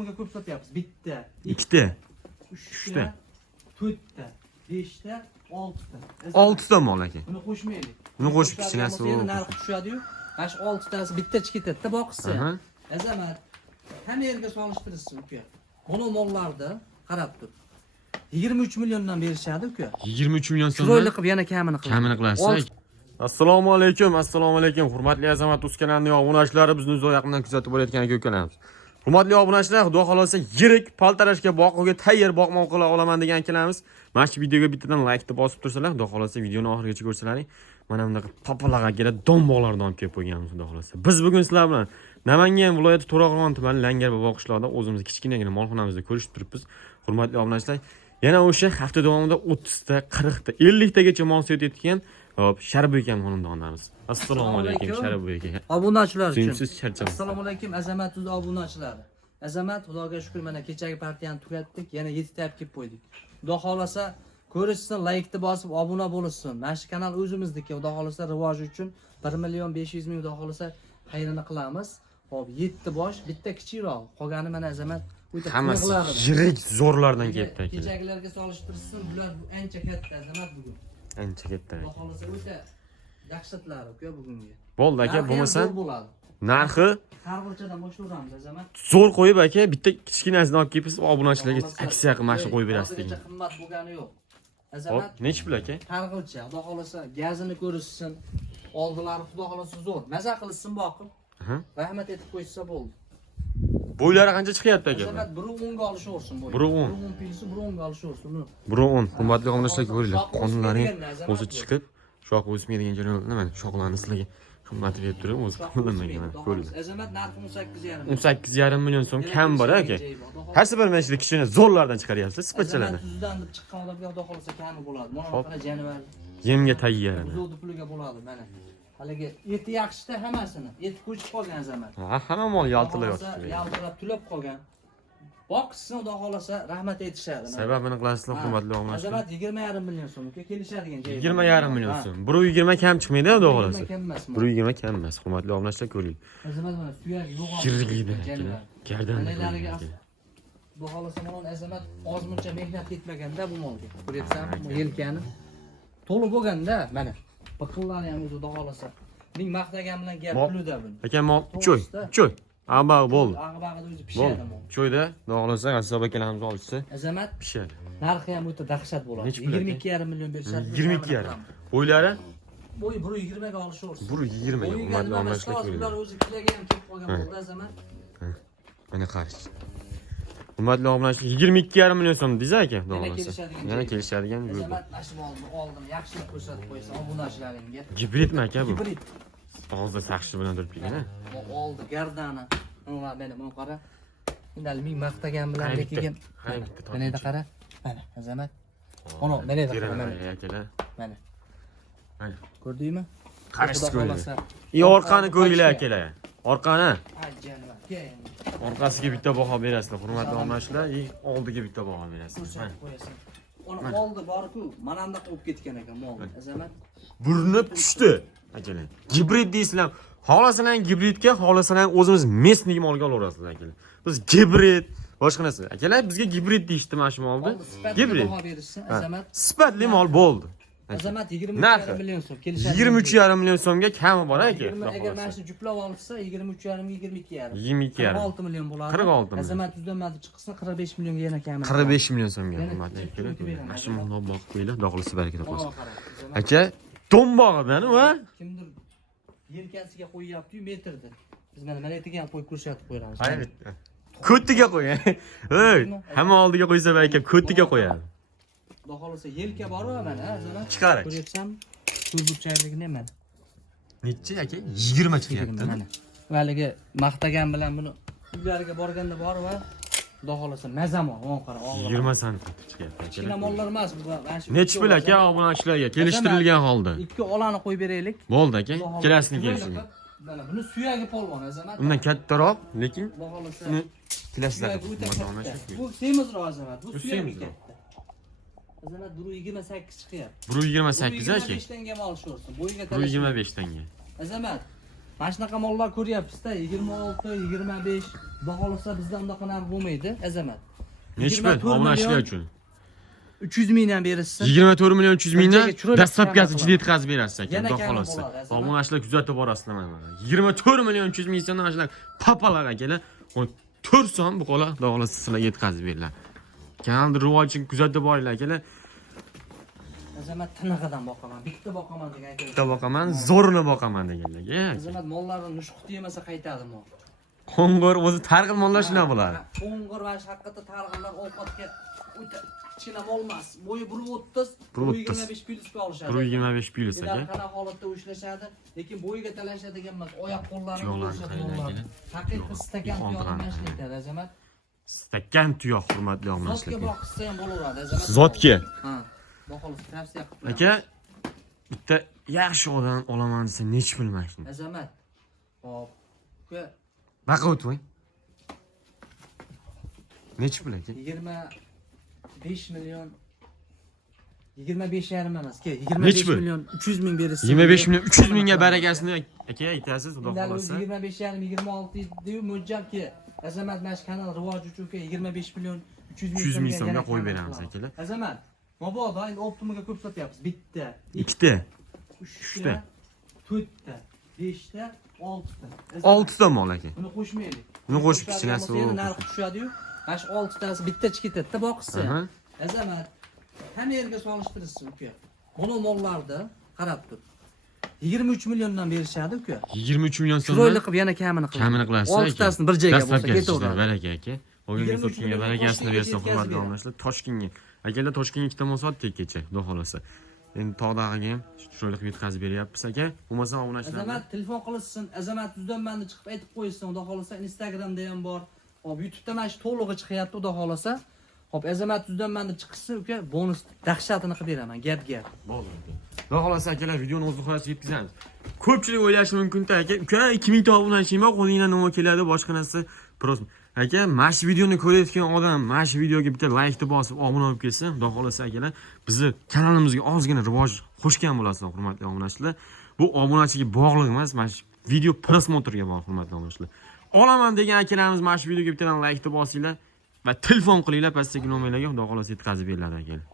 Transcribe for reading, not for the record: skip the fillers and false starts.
Bunga ko'p sotyapmiz. Bitta, ikkita, uchta, to'rtta, beshta, oltita. oltita mol aka. Buni qo'shmaylik. Buni qo'shib kichkinasi bo'lsa narxi tushadi-yu. Mana shu 6 tasi bittachi ketadi-da boqsa. Azamat. Hamma yerga solishtirsin uka. Buni mollarda qarab tur. 23 milliondan berishadi uka. 23 million so'm. Chiroyli qilib yana kamini qilib. Kamini qilasiz. Assalomu alaykum, assalomu alaykum. Hurmatli Azamat Uz kanalining obunachilari, bizni uzoq yaqindan kuzatib borayotgan aka-ukalarimiz. Hurmatli obunachilar, xudo xolasa yirik paltarashga boquvga tayyor boqmoq qila olaman degan akalarimiz. Mana shu videoga bittadan like deb bosib tursalar, xudo xolasa videoni oxirigacha ko'rsalaring, mana bunaqa papalag'a kelib donboqlardan olib kelib qo'yganmiz, xudo xolasa. Biz bugun sizlar bilan Namangan viloyati To'raqo'rg'on tumani Langar bobo qishlog'ida o'zimiz kichkinagina molxonamizda ko'rishib turibmiz. Hurmatli obunachilar, yana o'sha hafta davomida 30 ta, 40 ta, 50 tagacha mol sotayotgan hop, Sharif akam xonadonlarimiz. Assalomu alaykum Sharif aka. Obunachilar uchun. Siz charchamaysiz. Assalomu alaykum Azamat Uz obunachilari. Azamat, Xudoga shukr, mana kechagi partiyani tugatdik, yana 7 ta olib kelib qo'ydik. Xudo xolasa ko'rishsin, like ni bosib obuna bo'lsin. Mana shu kanal o'zimizniki, Xudo xolasa rivoji uchun 1 million 500 ming Xudo xolasa xayrini qilamiz. Hop, 7 bosh, bitta kichikroq. Qolgani mana Azamat o'ta hammasi yirik zo'rlardan kelibdi aka. Kechagilarga solishtirsin, bular ancha katta Azamat bugun. Ancha katta. Xudo xolasa o'ta yaxshitlari uka bugungi. Bo'ldi aka, bo'lmasa narxi Qarg'ilchadan boshlayveramiz Azamat. zo'r qo'yib aka, bitta kichkinasini olib kelib obunachilarga aksiya qilib mashq qo'yib berasiz degan. Qimmat bo'lgani yo'q. Hop, Azamat, nech pul aka? qarg'ilcha, Xudo xolasa gazini ko'rishsin. Oldilari Xudo xolasa zo'r. Maza qilsin boqib. Rahmat etib qo'ysa bo'ldi. Bo'ylari qancha chiqyapti aka? Azamat, biri 10 ga olishaversin bo'yi. Biri 10. Biri 10 pilisi, biri 10 ga olishaversin. Biri 10. Hurmatli obunachilar, ko'ringlar. Qonunlaring o'zi chiqib, shox o'smaydigan joylar nima? Shoxlarni sizlarga qimmat berib turib, o'zi qo'llanmagan. Ko'ringlar. Azamat narxi 18,5. 18,5 million so'm kam bor aka. Har safar mana shu kichkina zo'rlardan chiqaryapsiz, sifatchalarni. Tuzdan deb chiqqan odamga Xudo xolasa kami bo'ladi. Mana qara janavar. Yemga tayyor. Zo'di puliga bo'ladi mana. Haligi eti yaxshida hammasini. Eti ko'chib qolgan Azamat. Ha, hamma mol yaltilayapti. Yaltirab tulab qolgan. Boqsin Xudo xolasa rahmat aytishadi. Sababini qilasizlar, hurmatli obunachilar. Azamat 20,5 million so'mga kelishadigan joyi. 20,5 million so'm. 120 kam chiqmaydi, xudo xolasa. 120 kam emas. Hurmatli obunachilar, ko'ring. Azamat mana suyak yo'q. Kirligida. Gardanlariga. Xudo xolasa mana Azamat ozmuncha mehnat ketmaganda bu molga. Ko'ryapsanmi? Bu yelkani to'liq bo'lganda mana biqillari ham o'zi Xudo xolasa. Ming maqtagan bilan gap pulida buni. Aka mol cho'y. Abaq bo'ldi. Ag'bag'ida o'zi pishadi mol. Cho'yda, xudo xolasa, Asob akalarimiz olishsa, Azamat pishadi. narxi ham o'ta dahshat bo'ladi. 22,5 million berishadi. 22,5. Bo'ylari bo'yi 120 ga olishaversin. 120 ga hurmatli obunachilar, ular ko'ringlar. o'zi kilaga ham kelib qolgan bo'ldi Azamat. Mana qarish. Hurmatli obunachilar, 22,5 million so'm deysiz aka, xudo xolasa. Yana kelishadigan yo'l. Azamat ashib oldim, yaxshilab ko'rsatib qo'ysa obunachilaringga. Gibridmi aka bu? Gibrid. Og'izda saxshi bilan turib kelgan-a. Oldi gardani. Mana meni bu qara. Endi ming maqtagan bilan lekin mana eda qara. Mana Azamat. Mana mana eda qara mana. Akalar. Mana. Mana. Ko'rdingmi? Qarish ko'ringlar. Orqani ko'ringlar akalar. Orqani. Ajjanva. Orqasiga bitta baho berasizlar, hurmatli obunachilar, oldiga bitta baho berasizlar. Ko'rsatib qo'yasan. Uni oldi bor-ku, mana bunday qilib ketgan ekan mol. Azamat. Burinib tushdi. Akalar. Gibrid deysizlar. Xohlasalar gibridga, xohlasalar o'zimiz mesnik molga olaverasizlar akalar. Biz gibrid, boshqa narsa. Akalar bizga gibrid deyishdi mana shu molni. Gibrid. Azamat. Sifatli mol bo'ldi. Azamat 23,5 million so'm kelishadi. 23,5 million so'mga kami bor aka. Agar mana shuni juplab olsa 23,5 ga 22,5. 22,5. 46 million bo'ladi. 46 million. Azamat uzdanmadi chiqsa 45 millionga yana kami. 45 million so'mga hurmatli akalar. Mana shu molni boqib qo'yinglar, do'qlisi baraka topasiz. Aka, to'mbog'idan va kimdir yelkasiga qo'yyapti-yu metrda. Biz mana malatiga ham qo'yib ko'rsatib qo'yamiz. Hayır. Ko'ttiga qo'ying. Ey, hamma oldiga qo'ysa aka, ko'ttiga qo'yadi. Xudo xolasa yelka bor-ku mana, Azamat. Chiqaring. Ko'ryapsanmi? Ko'rburchakligini mana. Necha aka? 20 chiqyapti. Mana. Valigi maqtagan bilan buni uylariga borganda bor va Xudo xolasa mazamon, o'n qara, 20 sant chiqyapti. Kichkina mollar emas bu. Mana shu. Nechi pul aka obunachilarga kelishtirilgan holda? Ikki olani qo'yib beraylik. Bo'ldi aka, kelasini kelsin. Mana buni suyagi polvon Azamat. Undan kattaroq, lekin Xudo xolasa uni kelasizlar. bu semizroq Azamat. Bu suyagi katta. Azamat 128 chiqyapti. 128 aka. 25 tanga mol sho'rsin. Bo'yiga 125 tanga. Azamat Mana shunaqa mollar ko'ryapsiz-da, 26, 25. Xudo xolasa bizda unaqa narx bo'lmaydi, azamat. Nechi pul? Obunachilar uchun. 300 mingdan berishsin. 24 million 300 mingdan Birjaga chiroyli dastlabkasi kamera ichida yetkazib berasiz aka, Yana xudo kamera xolasa. bo'ladi, azamat. Obunachilar kuzatib borasizlar mana. 24 million 300 ming so'mdan ashlar papalar akalar. 4 so'm bu qola xudo xolasa sizlarga yetkazib beriladi. Kanalni rivojini kuzatib boringlar akalar. Azamat tinig'idan boqaman, bitta boqaman degan ekan. Bitta boqaman, zo'rini boqaman deganlarga. Azamat mollarni nushquti yemasa qaytadi mol. Qo'ng'ir o'zi targ'il mollar shunaqa bo'ladi. Qo'ng'ir va haqiqatda targ'illar ovqatga o'ta kichkina mol emas. Bo'yi 1.30, 1.25 plyusga olishadi. 1.25 plyus aka. Qana holatda ushlashadi, lekin bo'yiga talashadigan emas. Oyoq qo'llarini Tuyoqlarni urishadi qaranglar mollar. aka. Haqiqiy stakan tuyoqni mashlaydi, azamat. Stakan tuyoq hurmatli Zotga obunachilar. boqsa ham bo'laveradi, azamat. Zotga. Ha. Boqolib tavsiya qilib. Aka, bitta yaxshi odam olaman desa nech pul mashina? Azamat. Hop. Uka Baqa o'tmang. Nech pul aka? 25 million 25 yarim emas, ke Nech 25 pul? million 300 ming berasiz. 25 million 300 mingga barakasini aka aytasiz, xudo Indal xolasa. 25 yarim 26 deydi mo'ljalki Azamat mana shu kanal rivoji uchun 25 million 300 ming 300 ming so'mga yana qo'yib kamera beramiz qilamiz. akalar. Azamat, mabodo endi optimaga ko'p sotyapmiz. Bitta, Ikkita, uchta, to'rtta, beshta, oltita. 6 ta mol aka. Buni qo'shmaylik. Buni qo'shib kichkinasi Endi narxi tushadi-yu. Mana shu 6 tasi bittachi ketadi-da boqsa. Aha. Azamat, hamma yerga solishtirsin uka. Buni mollarda qarab tur. 23 milliondan berishadi uka. 23 million so'm. Chiroyli qilib yana kamini qilib. Kamini qilasiz. 6 tasini bir joyga bo'lsa ketaveradi. Baraka aka. Qolgan Toshkentga barakasini bersa hurmatli obunachilar. Toshkentga. Akalar Toshkentga ikkita mol sotdik kecha, xudo xolasa. Endi tog'dag'iga ham chiroyli qilib yetkazib beryapmiz aka. Bo'lmasa obunachilar. Azamat telefon qilsin, Azamat Uzdanmanni chiqib aytib qo'ysin, xudo xolasa Instagramda ham bor. Hop, YouTube'da mana shu to'lig'i chiqyapti, xudo xolasa. Hop, Azamat Uzdanmanni chiqsa uka, bonus dahshatini qilib beraman, gap. Bo'ldi aka. Xudo xolasa akalar videoni o'z nihoyasiga yetkazamiz. Ko'pchilik o'ylashi mumkin-da aka, uka 2000 ta obunachi emas, qo'lingdan nima keladi, boshqa narsa prost. Aka, mana shu videoni ko'rayotgan odam mana shu videoga bitta like bosib, obuna bo'lib ketsin. Xudo xolasa akalar, bizni kanalimizga ozgina rivoj qo'shgan bo'lasizlar, hurmatli obunachilar. Bu obunachiga bog'liq emas, mana shu video prosmotrga bog'liq, hurmatli obunachilar. Olaman degan akalarimiz mana shu videoga bitta like bosinglar va telefon qilinglar, pastdagi nomerlarga xudo xolasa yetkazib beriladi akalar.